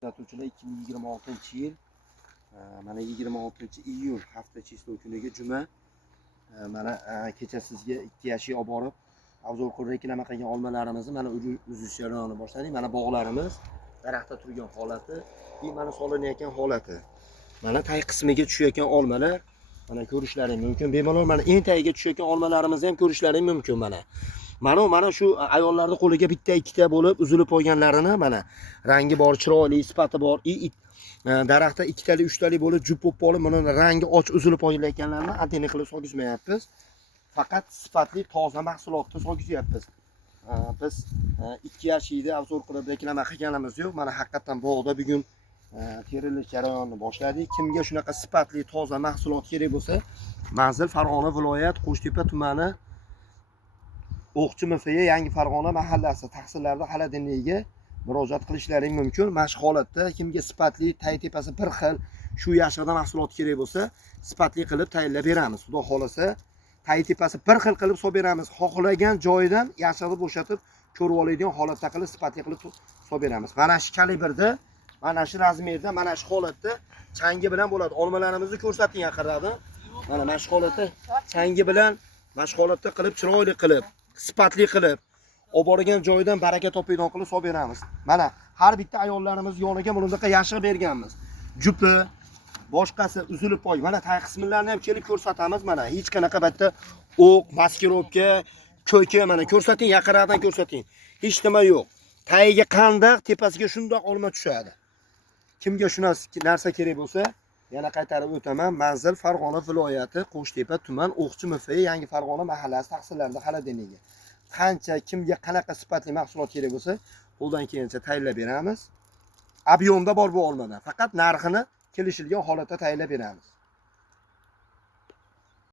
Kuzatuvchilar 2026-yil mana 26-iyul hafta chesluv kuniga juma mana kecha sizga 2 yashik olib borib Avzolqo'rda reklama qilgan olmalarimizni mana uzish jarayoni boshladik. Mana bog'larimiz daraxtda turgan holati, mana solinayotgan holati. Mana tag qismiga tushayotgan olmalar mana ko'rishlaring mumkin. Bemalol mana eng tagiga tushayotgan olmalarimizni ham ko'rishlaring mumkin mana. Mana shu ayollarning qo'liga bitta ikkita bo'lib uzilib qo'yganlarini mana rangi bor, chiroyli, sifati bor, daraxtda ikkitalik, uchtalik bo'lib jup bo'lib qolib, mana rangi och uzilib qo'yilayotganlarni antena qilib sog'izmayapmiz. Faqat sifatli toza mahsulotni sog'izyapmiz. Biz 2 yashikda Avzolqo'rda reklama qilganimiz yo'q. Mana haqiqatan bog'da bugun terilish jarayonini boshladik. Kimga shunaqa sifatli toza mahsulot kerak bo'lsa, manzil Farg'ona viloyat Qo'shtepa tumani O'qchi MFA Yangi Farg'ona mahallasi tahsillarda Xaladinligiga murojaat qilishlaring mumkin. Mana shu holatda kimga sifatli tay tepasi bir xil shu yashig'da mahsulot kerak bo'lsa, sifatli qilib tayyorlab beramiz. Xudo xolasa, tay tepasi bir xil qilib solib beramiz. Xohlagan joyidan yashig'ni bo'shatib ko'rib oladigan holatda qilib sifatli qilib solib beramiz. Mana shu kalibrda, mana shu razmerda, mana shu holatda changi bilan bo'ladi. Olmalarimizni ko'rsating yaqinroqda. Mana shu holatda changi bilan, mana shu holatda qilib chiroyli qilib sifatli qilib olib borgan joyidan baraka topadigan qilib solib beramiz. Mana har bitta ayollarimiz yoniga bundaqa yashig' berganmiz. Jupi, boshqasi uzilib qo'y. Mana tag qismlarini ham kelib ko'rsatamiz. Mana hech qanaqa bitta o'q, maskirovka, ko'ka mana ko'rsating, yaqinroqdan ko'rsating. Hech nima yo'q. Tagiga qandoq, tepasiga shundoq olma tushadi. Kimga shu narsa kerak bo'lsa, yana qaytarib o'taman. Manzil Farg'ona viloyati Qo'shtepa tuman O'qchi MFA Yangi Farg'ona mahallasi tahsillarda Xaladinligiga. Qancha kimga qanaqa sifatli mahsulot kerak bo'lsa, qo'ldan kelgancha tayyorlab beramiz. Ob'yomda bor bu olmadan. Faqat narxini kelishilgan holatda tayyorlab beramiz.